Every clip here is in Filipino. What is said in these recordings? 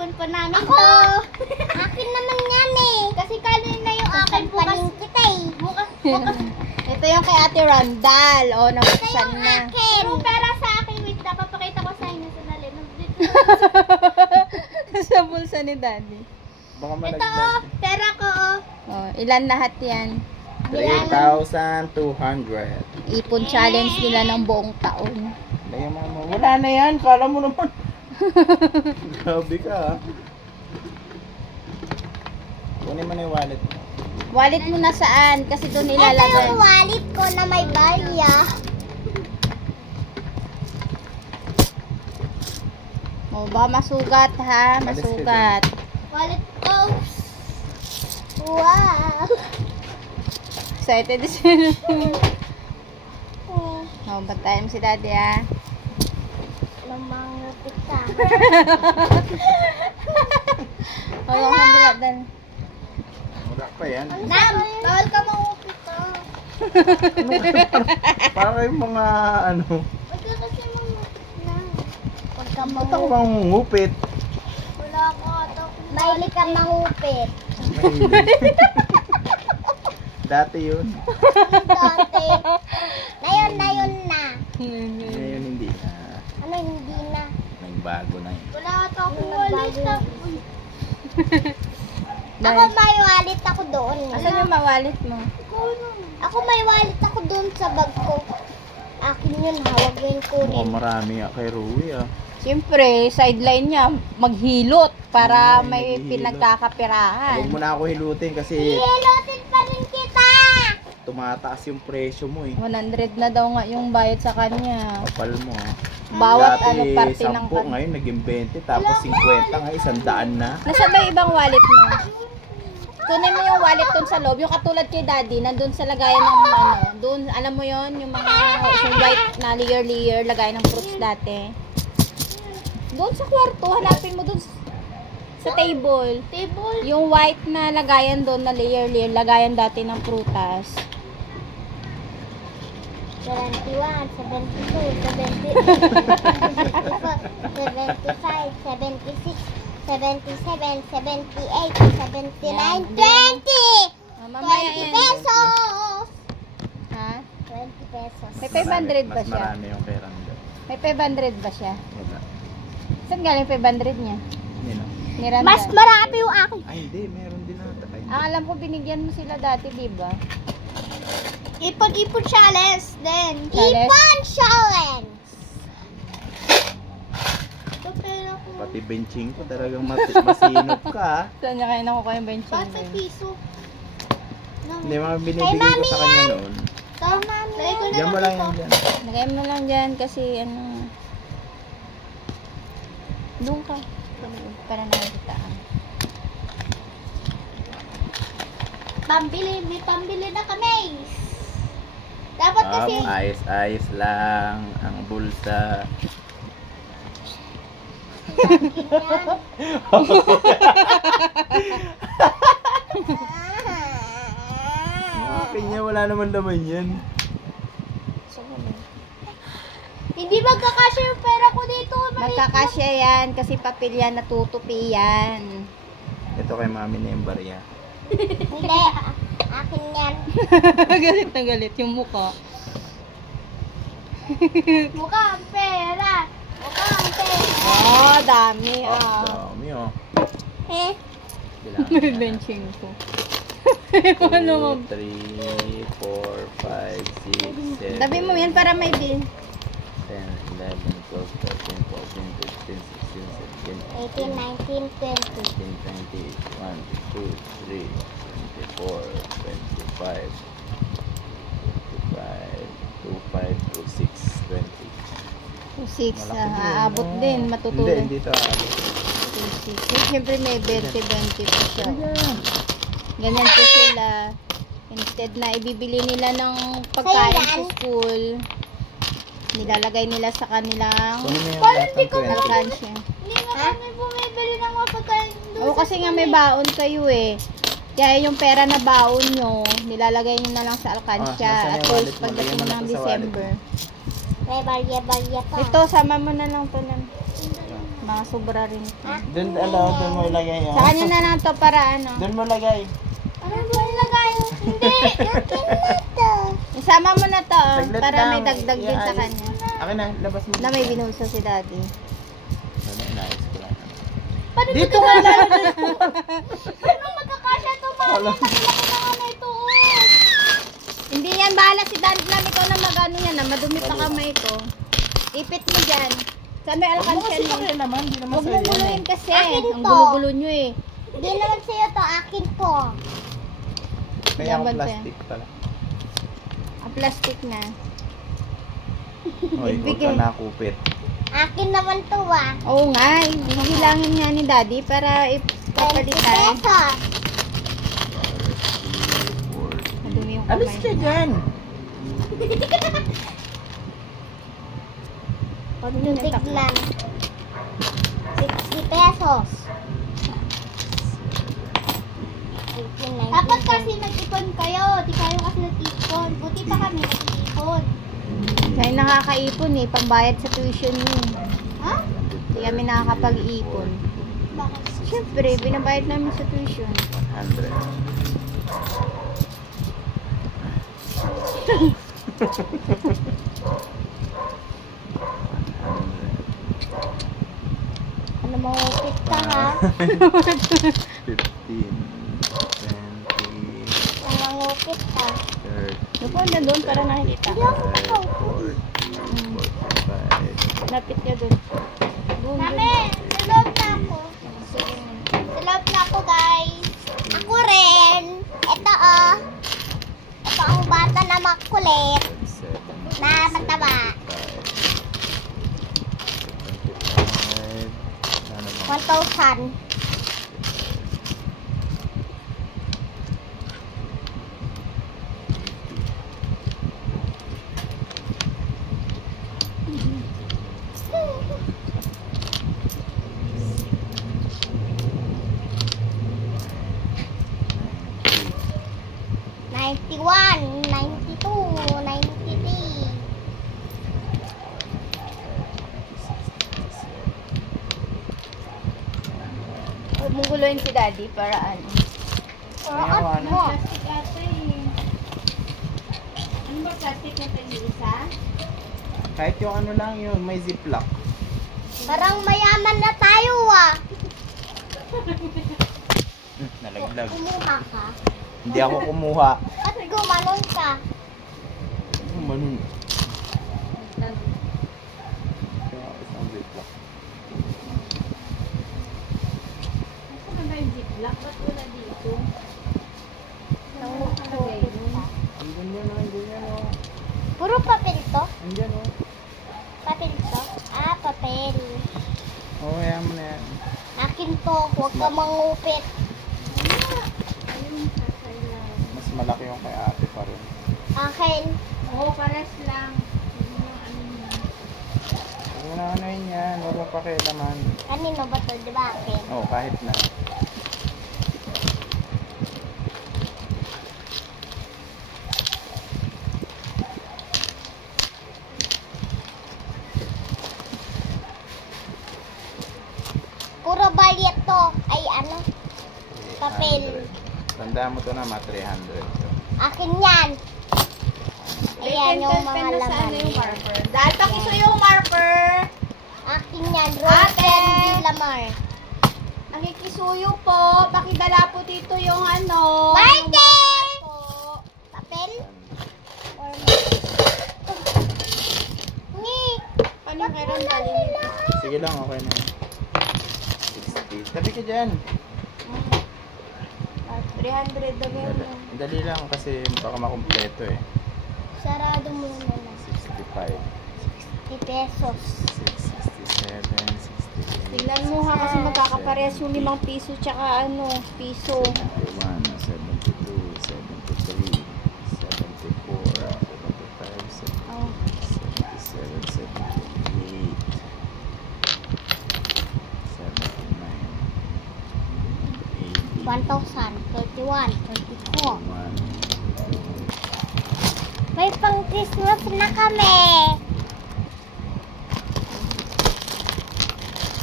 cellphone po namin to. Akin naman yan eh. Kasi kanina yung akin bukas. Kita eh. Bukas. Ito yung kay Ate Randall. O, nabuksan na. Puro pera sa akin. Wait na, papakita ko sa inyo. Sandali. Sa bulsa ni Daddy. Baka Ito malagdag. pera ko O, ilan lahat yan? 3,200. Ipon challenge nila ng buong taon. Kaya mama, wala na yan. Kala mo naman. Grabe ka ha. Kunin mo na yung wallet mo. Wallet mo na saan? Kasi doon Ito ilalagay. yung wallet ko na may barya. O, baka masugat ha? Masugat. Wallet ko. Wow. Excited sila. O, bantayan mo si Daddy ha? Lumangupit ka. O, yung handila dan. Wala pa yan. Nam, bawal ka mangupit ka. Para kayong mga ano. Huwag ka kasi mangupit na. Huwag ka Ba't ako bang ngupit? Wala ka ata. Mahilig ka mangupit. Dati yun. Dati. Ngayon na. Ngayon hindi na. Ano hindi na? Nagbago na yun. Wala ata akong wallet na. Ako may wallet ako doon. Asan yung mawalit mo? Ako may wallet ako doon sa bag ko. Akin yun, hawag yun Mukhang kunin. marami nga kay Rui ah. Siyempre, sideline niya, maghilot para Ay, may naghihilot. pinagkakapirahan. Huwag mo na ako hilutin kasi Hihilotin pa rin kita! tumataas yung presyo mo eh. 100 na daw nga yung bayad sa kanya. Kapal mo ah. Bawat Dati, ano, parte ng 10, ngayon naging 20, tapos 50 nga, 100 na. Nasa ba yung ibang wallet mo? Kunin mo yung wallet dun sa loob. Yung katulad kay Daddy, nandun sa lagayan ng ano. Doon, alam mo yon yung mga yung white na layer, lagayan ng fruits dati. Doon sa kwarto, hanapin mo doon sa table. Table. Yung white na lagayan doon na layer, lagayan dati ng prutas. 71, 72, 73, 75, 76, 77, 78, 79, 20! Mamaya 20 yan. pesos! Ha? 20 pesos. May 500 ba Mas siya? marami yung kay Randa. May 500 ba siya? Wala. Saan galing 500 niya? Hindi na. Ni Randa. Mas marami yung akin. Ay hindi, meron din ata. Ay, Ang alam ko binigyan mo sila dati, di ba? Ipag-ipon challenge din. Challenge? Ipon challenge! Ito pera ko. pati benching ko talagang masinop ka. Saan niya kayo nakuha yung benching Ba't sa mo? piso? Hindi, mga binibigay ko sa kanya noon. Ito, mami. Lagay ko na Diyan mo lang yan ito. dyan. Lagay mo lang dyan kasi ano. Doon ka. Para nakikitaan. May pambili na kami. Dapat kasi... Ayos-ayos lang ang bulsa. Akin niya, wala naman laman yan. Hindi magkakasya yung pera ko dito. Magkakasya yan kasi papel yan, natutupi yan. Ito kay Mami Nembar yan. Hindi. Akin yan. Galit na galit yung mukha. Mukha ang pera. Mukha ang pera. Oh, dami Dami oh. Eh. May benching ko. 2, Paano mo? 3, 4, 5, 6, 7, Tabi mo yan para may bin. 10, 11, 12, 13, 14, 15, 16, 17, 18, 19, 20. 19, 20, 1, 2, 3, 24, 25, 25, 26, 20. 6, aabot din, matutulog. Hindi, dito aabot. 6. Siyempre may 20 pa siya. Ganyan po sila. Instead na ibibili nila ng pagkain Sa'yo sa yan? school, nilalagay nila sa kanilang Kunin mo yung Parang latang di ko 20. alkansya. Hindi nga kami bumibili ng mga pagkain doon Oo, kasi nga may baon kayo eh. Kaya yung pera na baon nyo, nilalagay nyo na lang sa alkansya. nasaan At yung first, wallet mo? pagdating Lagyan mo na ng to sa wallet December. May barya-barya pa. Ito, sama mo na lang to ng mga sobra rin. Doon mo ilagay yan. Sa kanya na lang to para ano. Doon mo lagay. Ano ba ilagay? Hindi. Akin na to. Isama mo na to oh, Saglit para lang. may dagdag din sa Iayos. kanya. Akin na, labas mo. Na may binuso si daddy. Ano, inayos ko lang. Paano Dito nga lalagay ko. Paano magkakasya to, mami? Wala. Nakalaki na nga na ito, oh. Hindi yan, bahala si daddy lang. Ikaw na mag-ano yan na madumi pa kamay ko. Ipit mo dyan. Saan may Huwag mo alkansya kasi niyo? laki naman. Hindi naman Huwag mo sa'yo yan guluhin eh. kasi. Akin Ang to. gulo-gulo nyo eh. Hindi naman sa'yo to, akin to. Kaya ako Laban pa plastic pala. Ang plastic na. Hoy, huwag Bigay. ka nakupit. Akin naman to, ah. Oo nga, bibigilangin nga ni daddy para 20 ipapalitan. pesos. Madumi yung kamay. Alis ka dyan. Pag yun ay takbo. Tignan. 60 pesos. Dapat kasi nag-ipon kayo. Di kayo kasi nag-ipon. Buti pa kami nag-ipon. Kaya nakakaipon eh, pambayad sa tuition nyo. Ha? Hindi kami nakakapag-ipon. Bakit? Siyempre, binabayad namin sa tuition. 100. Ano mangupit ka, ha? 15, 20, Ano mangupit ka? 30, Doon na doon para nakikita. Hindi ako nakaupo. 40, 45, Lapit ka doon. Doon, Mami, sa loob na ako. Sa loob na ako, guys. Ako rin. Ito, oh. Ito ang bata na makulit. 27, Na mataba. 1,000. $91, $92, $93. Huwag mong guluhin si daddy para ano. At mo. Plastic ata eh. Ano ba plastic na tag-iisa? Kahit yung ano lang yun, may ziplock. Parang mayaman na tayo, ah. Nalaglag. Kumuha ka. Hindi ako kumuha. At gumanon ka. Manun. Kaya isang ziplock. Ano ba yung ziplock? Ba't wala dito? Andun yan o, andun yan o. Puro papel to? Andyan o. Papel to? Ah, papel. Oo, yan mo na yan. Akin to. Huwag ka mangupit. Mas malaki yung kay ate pa rin. Akin. Oo, pares lang. Ano Huwag mo na ano yun yan. Huwag mo pakialaman. Kanino ba to? Di ba akin? Oo, kahit na. Puro balyet to. Ay, ano? Papel. 300. Tandaan mo to na, mga 300. So, Akin yan. Ayan yung mga Ano laman. yung marker? Dahil pakiso yung marker. Akin yan. Ate! Rotten Lamar. Nakikisuyo po. Pakidala po dito yung ano. Marker! yung marker po. Papel? Or... Ngi! Paano yung kailan dali? sige lang, okay na. 60. Tabi ka dyan. 300 daw yun. Dali lang kasi baka makumpleto eh. Sarado muna na. 65. 50 pesos. 67, 68. Tignan mo ha kasi magkakaparehas yung 5 piso tsaka ano, piso. 71, 72, 73, 74, 75, Oh. 77, 78, 79, 80, 1,000. 31. 34. 1, May pang Christmas na kami.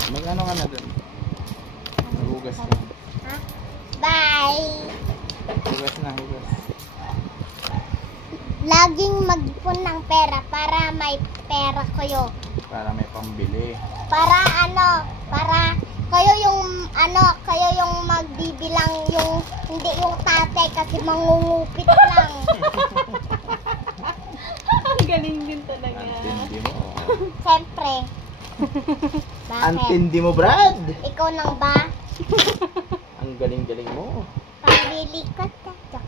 Mag-ano ka na dun? Hugas na. Ha? Bye! Hugas na, hugas. Laging mag-ipon ng pera para may pera kayo. Para may pambili. Para kayo yung magbibilang yung hindi yung tatay kasi mangungupit lang. Ang galing din talaga. Antindi mo. Siyempre. Bakit? Antindi mo, Brad! Ikaw nang ba? Ang galing-galing mo. Pambili ka ta.